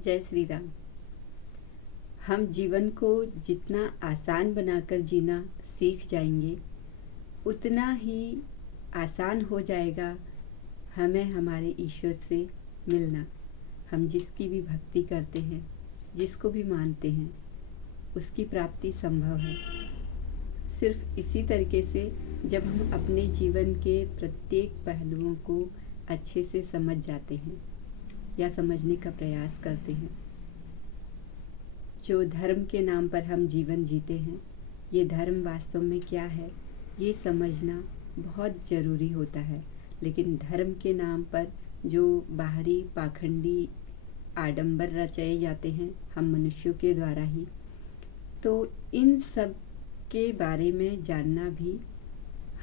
जय श्री राम। हम जीवन को जितना आसान बनाकर जीना सीख जाएंगे, उतना ही आसान हो जाएगा हमें हमारे ईश्वर से मिलना। हम जिसकी भी भक्ति करते हैं, जिसको भी मानते हैं, उसकी प्राप्ति संभव है। सिर्फ इसी तरीके से जब हम अपने जीवन के प्रत्येक पहलुओं को अच्छे से समझ जाते हैं या समझने का प्रयास करते हैं। जो धर्म के नाम पर हम जीवन जीते हैं, ये धर्म वास्तव में क्या है, ये समझना बहुत ज़रूरी होता है। लेकिन धर्म के नाम पर जो बाहरी पाखंडी आडंबर रचाए जाते हैं हम मनुष्यों के द्वारा ही, तो इन सब के बारे में जानना भी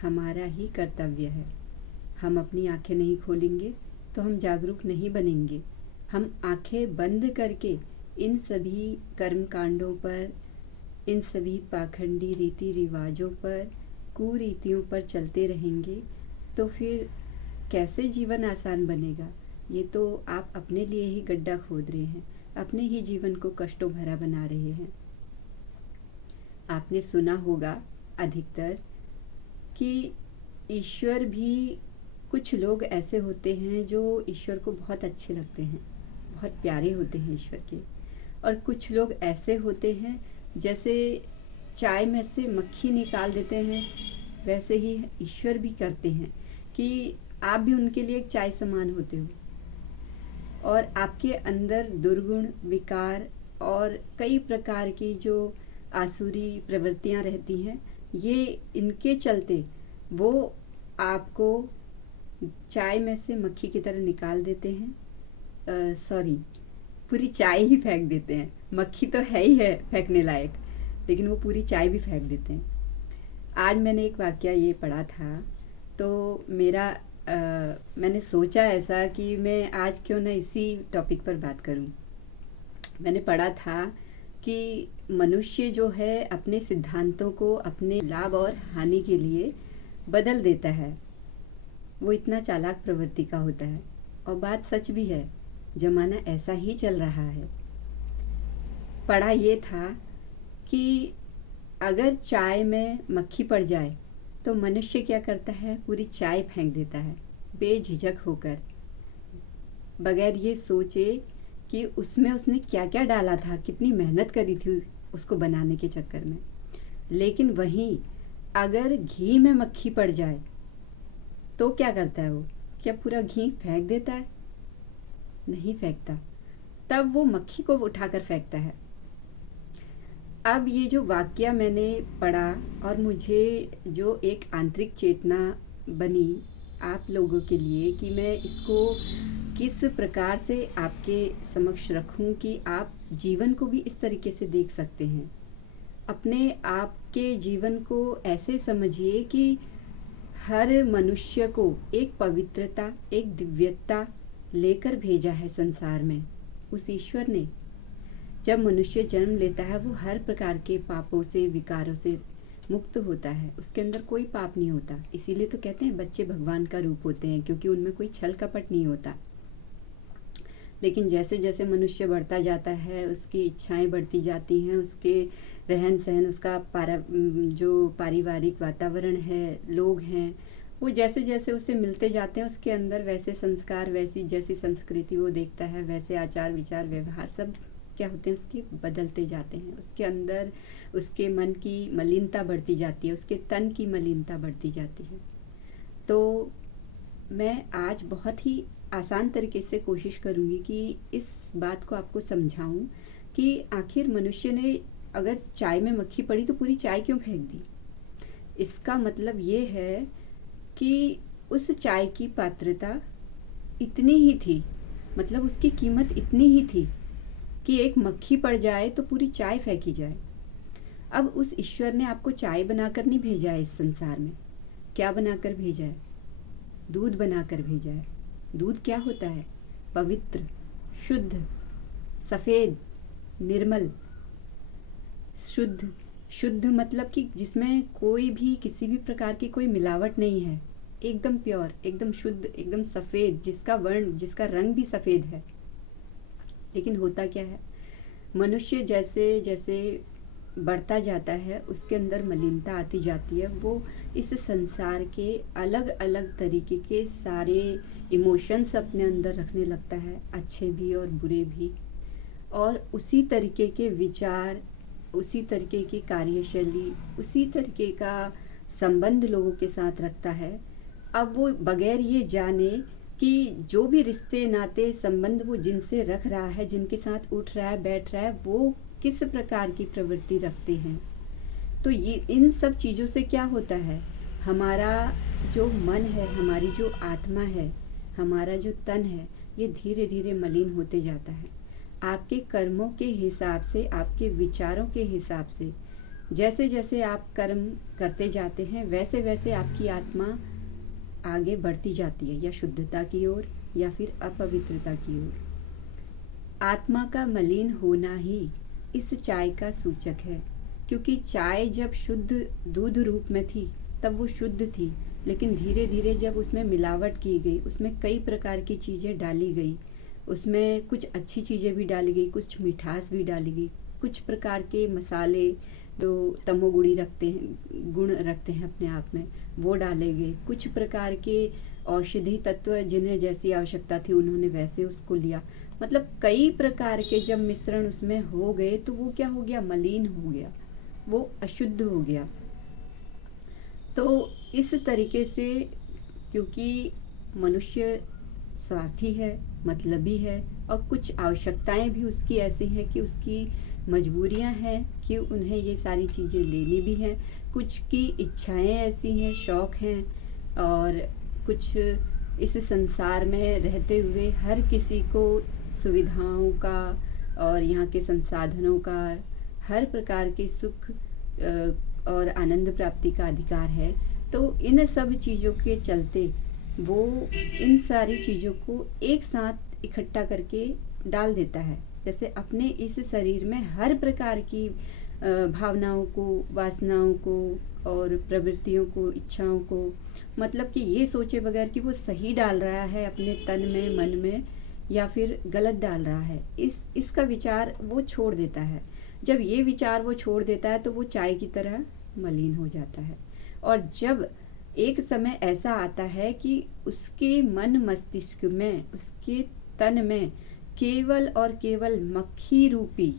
हमारा ही कर्तव्य है। हम अपनी आंखें नहीं खोलेंगे तो हम जागरूक नहीं बनेंगे। हम आंखें बंद करके इन सभी कर्म कांडों पर, इन सभी पाखंडी रीति रिवाजों पर, कुरीतियों पर चलते रहेंगे तो फिर कैसे जीवन आसान बनेगा। ये तो आप अपने लिए ही गड्ढा खोद रहे हैं, अपने ही जीवन को कष्टों भरा बना रहे हैं। आपने सुना होगा अधिकतर कि ईश्वर भी, कुछ लोग ऐसे होते हैं जो ईश्वर को बहुत अच्छे लगते हैं, बहुत प्यारे होते हैं ईश्वर के। और कुछ लोग ऐसे होते हैं जैसे चाय में से मक्खी निकाल देते हैं, वैसे ही ईश्वर भी करते हैं कि आप भी उनके लिए एक चाय समान होते हो। और आपके अंदर दुर्गुण, विकार और कई प्रकार की जो आसुरी प्रवृत्तियां रहती हैं, ये इनके चलते वो आपको चाय में से मक्खी की तरह निकाल देते हैं। सॉरी, पूरी चाय ही फेंक देते हैं। मक्खी तो है ही है फेंकने लायक, लेकिन वो पूरी चाय भी फेंक देते हैं। आज मैंने एक वाकया ये पढ़ा था, तो मैंने सोचा ऐसा कि मैं आज क्यों ना इसी टॉपिक पर बात करूं। मैंने पढ़ा था कि मनुष्य जो है अपने सिद्धांतों को अपने लाभ और हानि के लिए बदल देता है। वो इतना चालाक प्रवृत्ति का होता है, और बात सच भी है। जमाना ऐसा ही चल रहा है। पढ़ा ये था कि अगर चाय में मक्खी पड़ जाए तो मनुष्य क्या करता है, पूरी चाय फेंक देता है बेझिझक होकर, बगैर ये सोचे कि उसमें उसने क्या क्या डाला था, कितनी मेहनत करी थी उसको बनाने के चक्कर में। लेकिन वहीं अगर घी में मक्खी पड़ जाए तो क्या करता है वो, क्या पूरा घी फेंक देता है? नहीं फेंकता, तब वो मक्खी को उठाकर फेंकता है। अब ये जो वाक्य मैंने पढ़ा और मुझे जो एक आंतरिक चेतना बनी आप लोगों के लिए कि मैं इसको किस प्रकार से आपके समक्ष रखूं कि आप जीवन को भी इस तरीके से देख सकते हैं। अपने आपके जीवन को ऐसे समझिए कि हर मनुष्य को एक पवित्रता, एक दिव्यता लेकर भेजा है संसार में उस ईश्वर ने। जब मनुष्य जन्म लेता है वो हर प्रकार के पापों से, विकारों से मुक्त होता है, उसके अंदर कोई पाप नहीं होता। इसीलिए तो कहते हैं बच्चे भगवान का रूप होते हैं, क्योंकि उनमें कोई छल कपट नहीं होता। लेकिन जैसे जैसे मनुष्य बढ़ता जाता है, उसकी इच्छाएं बढ़ती जाती हैं, उसके रहन सहन, उसका जो पारिवारिक वातावरण है, लोग हैं, वो जैसे जैसे उससे मिलते जाते हैं, उसके अंदर वैसे संस्कार, वैसी जैसी संस्कृति वो देखता है, वैसे आचार विचार व्यवहार सब क्या होते हैं उसके बदलते जाते हैं। उसके अंदर उसके मन की मलिनता बढ़ती जाती है, उसके तन की मलिनता बढ़ती जाती है। तो मैं आज बहुत ही आसान तरीके से कोशिश करूँगी कि इस बात को आपको समझाऊं कि आखिर मनुष्य ने अगर चाय में मक्खी पड़ी तो पूरी चाय क्यों फेंक दी। इसका मतलब ये है कि उस चाय की पात्रता इतनी ही थी, मतलब उसकी कीमत इतनी ही थी कि एक मक्खी पड़ जाए तो पूरी चाय फेंकी जाए। अब उस ईश्वर ने आपको चाय बनाकर नहीं भेजा है इस संसार में। क्या बनाकर भेजा है? दूध बनाकर भेजा है। दूध क्या होता है? पवित्र, शुद्ध, सफ़ेद, निर्मल। शुद्ध, शुद्ध मतलब कि जिसमें कोई भी, किसी भी प्रकार की कोई मिलावट नहीं है, एकदम प्योर, एकदम शुद्ध, एकदम सफ़ेद, जिसका वर्ण, जिसका रंग भी सफ़ेद है। लेकिन होता क्या है, मनुष्य जैसे जैसे बढ़ता जाता है उसके अंदर मलिनता आती जाती है। वो इस संसार के अलग अलग तरीके के सारे इमोशंस अपने अंदर रखने लगता है, अच्छे भी और बुरे भी। और उसी तरीके के विचार, उसी तरीके की कार्यशैली, उसी तरीके का संबंध लोगों के साथ रखता है। अब वो बगैर ये जाने कि जो भी रिश्ते नाते संबंध वो जिनसे रख रहा है, जिनके साथ उठ रहा है बैठ रहा है, वो किस प्रकार की प्रवृत्ति रखते हैं। तो ये इन सब चीज़ों से क्या होता है, हमारा जो मन है, हमारी जो आत्मा है, हमारा जो तन है, ये धीरे धीरे मलिन होते जाता है। आपके कर्मों के हिसाब से, आपके विचारों के हिसाब से, जैसे जैसे आप कर्म करते जाते हैं वैसे वैसे आपकी आत्मा आगे बढ़ती जाती है, या शुद्धता की ओर या फिर अपवित्रता की ओर। आत्मा का मलिन होना ही इस चाय का सूचक है, क्योंकि चाय जब शुद्ध दूध रूप में थी तब वो शुद्ध थी, लेकिन धीरे धीरे जब उसमें मिलावट की गई, उसमें कई प्रकार की चीज़ें डाली गई, उसमें कुछ अच्छी चीज़ें भी डाली गई, कुछ मिठास भी डाली गई, कुछ प्रकार के मसाले जो तमोगुणी रखते हैं, गुण रखते हैं अपने आप में, वो डाले गए, कुछ प्रकार के औषधि तत्व जिन्हें जैसी आवश्यकता थी उन्होंने वैसे उसको लिया। मतलब कई प्रकार के जब मिश्रण उसमें हो गए तो वो क्या हो गया, मलिन हो गया, वो अशुद्ध हो गया। तो इस तरीके से, क्योंकि मनुष्य स्वार्थी है, मतलबी है, और कुछ आवश्यकताएं भी उसकी ऐसी हैं कि उसकी मजबूरियां हैं कि उन्हें ये सारी चीज़ें लेनी भी हैं, कुछ की इच्छाएं ऐसी हैं, शौक हैं, और कुछ इस संसार में रहते हुए हर किसी को सुविधाओं का और यहाँ के संसाधनों का, हर प्रकार के सुख और आनंद प्राप्ति का अधिकार है। तो इन सब चीज़ों के चलते वो इन सारी चीज़ों को एक साथ इकट्ठा करके डाल देता है। जैसे अपने इस शरीर में हर प्रकार की भावनाओं को, वासनाओं को और प्रवृत्तियों को, इच्छाओं को, मतलब कि ये सोचे बगैर कि वो सही डाल रहा है अपने तन में, मन में, या फिर गलत डाल रहा है, इसका विचार वो छोड़ देता है। जब ये विचार वो छोड़ देता है तो वो चाय की तरह मलिन हो जाता है। और जब एक समय ऐसा आता है कि उसके मन मस्तिष्क में, उसके तन में केवल और केवल मक्खी रूपी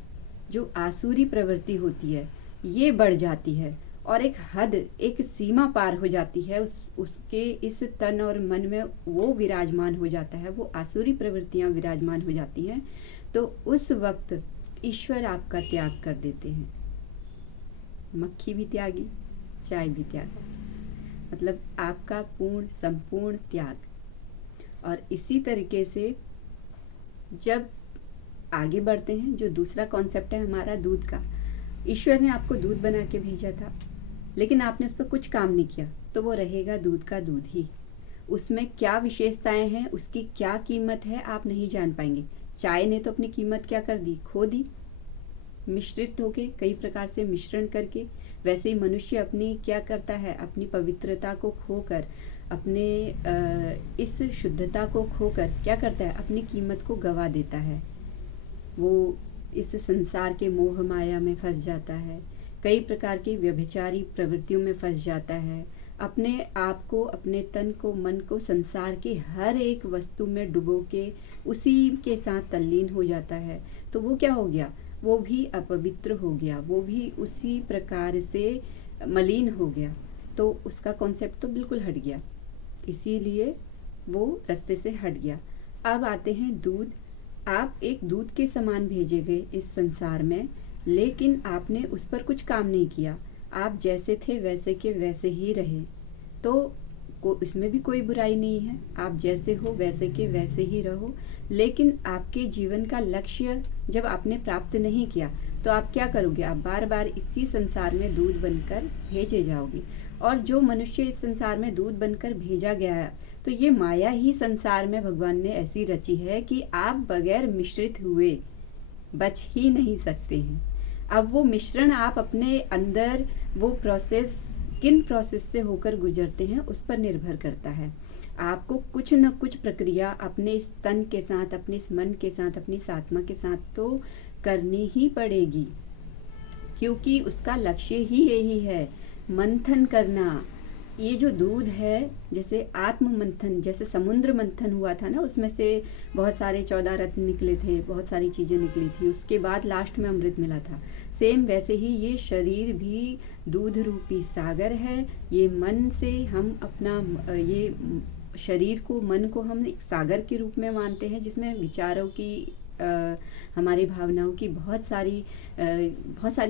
जो आसुरी प्रवृत्ति होती है ये बढ़ जाती है, और एक हद, एक सीमा पार हो जाती है, उसके इस तन और मन में वो विराजमान हो जाता है, वो आसुरी प्रवृत्तियां विराजमान हो जाती हैं। तो उस वक्त ईश्वर आपका त्याग कर देते हैं। मक्खी भी त्यागी, चाय भी त्यागी, मतलब आपका पूर्ण संपूर्ण त्याग। और इसी तरीके से जब आगे बढ़ते हैं, जो दूसरा कॉन्सेप्ट है हमारा दूध का, ईश्वर ने आपको दूध बना के भेजा था, लेकिन आपने उस पर कुछ काम नहीं किया, तो वो रहेगा दूध का दूध ही। उसमें क्या विशेषताएं हैं, उसकी क्या कीमत है, आप नहीं जान पाएंगे। चाय ने तो अपनी कीमत क्या कर दी, खो दी, मिश्रित होके, कई प्रकार से मिश्रण करके। वैसे ही मनुष्य अपनी क्या करता है, अपनी पवित्रता को खोकर, अपने इस शुद्धता को खोकर क्या करता है, अपनी कीमत को गवा देता है। वो इस संसार के मोह माया में फंस जाता है, कई प्रकार की व्यभिचारी प्रवृत्तियों में फंस जाता है, अपने आप को, अपने तन को, मन को संसार की हर एक वस्तु में डुबो के उसी के साथ तल्लीन हो जाता है। तो वो क्या हो गया, वो भी अपवित्र हो गया, वो भी उसी प्रकार से मलिन हो गया। तो उसका कॉन्सेप्ट तो बिल्कुल हट गया, इसीलिए वो रास्ते से हट गया। अब आते हैं दूध। आप एक दूध के समान भेजे गए इस संसार में, लेकिन आपने उस पर कुछ काम नहीं किया, आप जैसे थे वैसे के वैसे ही रहे। तो इसमें भी कोई बुराई नहीं है, आप जैसे हो वैसे के वैसे ही रहो। लेकिन आपके जीवन का लक्ष्य जब आपने प्राप्त नहीं किया तो आप क्या करोगे, आप बार बार इसी संसार में दूध बनकर भेजे जाओगे। और जो मनुष्य इस संसार में दूध बनकर भेजा गया है, तो ये माया ही संसार में भगवान ने ऐसी रची है कि आप बगैर मिश्रित हुए बच ही नहीं सकते हैं। अब वो मिश्रण आप अपने अंदर, वो प्रोसेस किन प्रोसेस से होकर गुजरते हैं उस पर निर्भर करता है। आपको कुछ न कुछ प्रक्रिया अपने इस तन के साथ, अपने इस मन के साथ, अपनी इस आत्मा के साथ तो करनी ही पड़ेगी, क्योंकि उसका लक्ष्य ही यही है, मंथन करना। ये जो दूध है, जैसे आत्म मंथन, जैसे समुद्र मंथन हुआ था ना, उसमें से बहुत सारे 14 रत्न निकले थे, बहुत सारी चीज़ें निकली थी, उसके बाद लास्ट में अमृत मिला था। सेम वैसे ही ये शरीर भी दूध रूपी सागर है। ये मन से हम अपना ये शरीर को, मन को हम एक सागर के रूप में मानते हैं, जिसमें विचारों की, हमारी भावनाओं की बहुत सारी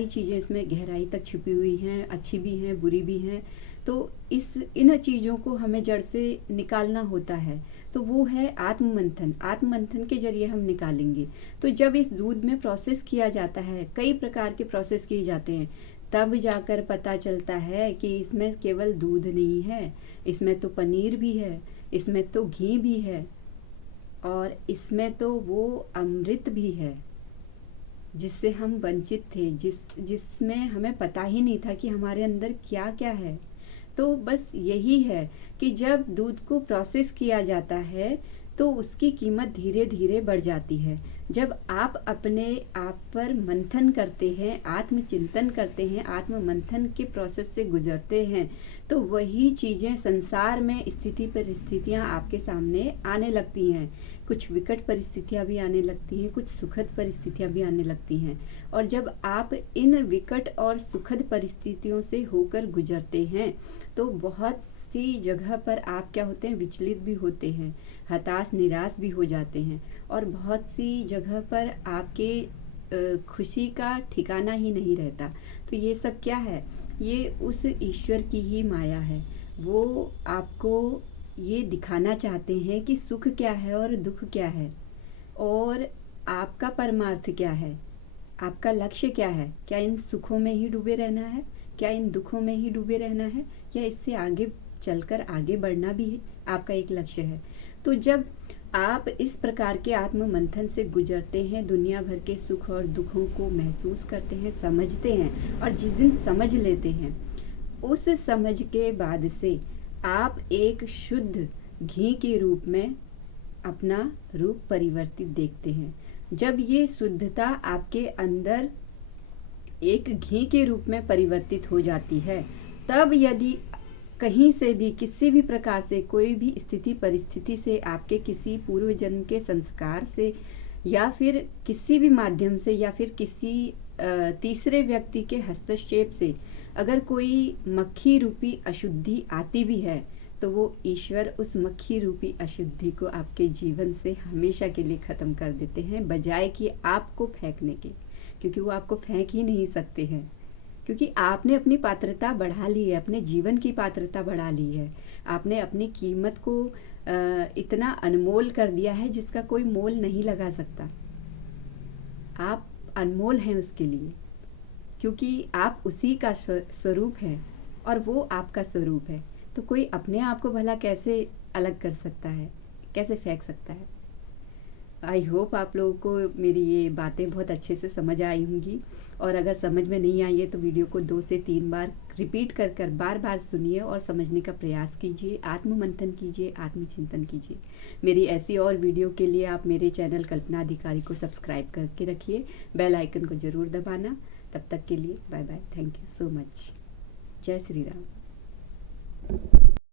चीज़ें इसमें गहराई तक छिपी हुई हैं, अच्छी भी हैं, बुरी भी हैं। तो इन चीज़ों को हमें जड़ से निकालना होता है, तो वो है आत्म मंथन। आत्म मंथन के जरिए हम निकालेंगे। तो जब इस दूध में प्रोसेस किया जाता है, कई प्रकार के प्रोसेस किए जाते हैं, तब जाकर पता चलता है कि इसमें केवल दूध नहीं है, इसमें तो पनीर भी है, इसमें तो घी भी है, और इसमें तो वो अमृत भी है जिससे हम वंचित थे, जिसमें हमें पता ही नहीं था कि हमारे अंदर क्या क्या है। तो बस यही है कि जब दूध को प्रोसेस किया जाता है तो उसकी कीमत धीरे धीरे बढ़ जाती है। जब आप अपने आप पर मंथन करते हैं, आत्मचिंतन करते हैं, आत्म मंथन के प्रोसेस से गुजरते हैं, तो वही चीज़ें संसार में स्थिति परिस्थितियाँ आपके सामने आने लगती हैं। कुछ विकट परिस्थितियाँ भी आने लगती हैं, कुछ सुखद परिस्थितियाँ भी आने लगती हैं। और जब आप इन विकट और सुखद परिस्थितियों से होकर गुजरते हैं, तो बहुत सी जगह पर आप क्या होते हैं, विचलित भी होते हैं, हताश निराश भी हो जाते हैं, और बहुत सी जगह पर आपके खुशी का ठिकाना ही नहीं रहता। तो ये सब क्या है, ये उस ईश्वर की ही माया है। वो आपको ये दिखाना चाहते हैं कि सुख क्या है और दुख क्या है, और आपका परमार्थ क्या है, आपका लक्ष्य क्या है। क्या इन सुखों में ही डूबे रहना है, क्या इन दुखों में ही डूबे रहना है, या इससे आगे चलकर आगे बढ़ना भी आपका एक लक्ष्य है। तो जब आप इस प्रकार के आत्म मंथन से गुजरते हैं, दुनिया भर के सुख और दुखों को महसूस करते हैं, समझते हैं, और जिस दिन समझ लेते हैं, उस समझ के बाद से आप एक शुद्ध घी के रूप में अपना रूप परिवर्तित देखते हैं। जब ये शुद्धता आपके अंदर एक घी के रूप में परिवर्तित हो जाती है, तब यदि कहीं से भी, किसी भी प्रकार से, कोई भी स्थिति परिस्थिति से, आपके किसी पूर्व जन्म के संस्कार से, या फिर किसी भी माध्यम से, या फिर किसी तीसरे व्यक्ति के हस्तक्षेप से अगर कोई मक्खी रूपी अशुद्धि आती भी है, तो वो ईश्वर उस मक्खी रूपी अशुद्धि को आपके जीवन से हमेशा के लिए ख़त्म कर देते हैं, बजाय कि आपको फेंकने के। क्योंकि वो आपको फेंक ही नहीं सकते हैं, क्योंकि आपने अपनी पात्रता बढ़ा ली है, अपने जीवन की पात्रता बढ़ा ली है। आपने अपनी कीमत को इतना अनमोल कर दिया है जिसका कोई मोल नहीं लगा सकता। आप अनमोल हैं उसके लिए, क्योंकि आप उसी का स्वरूप है और वो आपका स्वरूप है। तो कोई अपने आप को भला कैसे अलग कर सकता है, कैसे फेंक सकता है। आई होप आप लोगों को मेरी ये बातें बहुत अच्छे से समझ आई होंगी, और अगर समझ में नहीं आई है तो वीडियो को 2 से 3 बार रिपीट कर कर बार बार सुनिए और समझने का प्रयास कीजिए, आत्म मंथन कीजिए, आत्मचिंतन कीजिए। मेरी ऐसी और वीडियो के लिए आप मेरे चैनल कल्पना अधिकारी को सब्सक्राइब करके रखिए, बेल आइकन को ज़रूर दबाना। तब तक के लिए bye bye, thank you so much. जय श्री राम।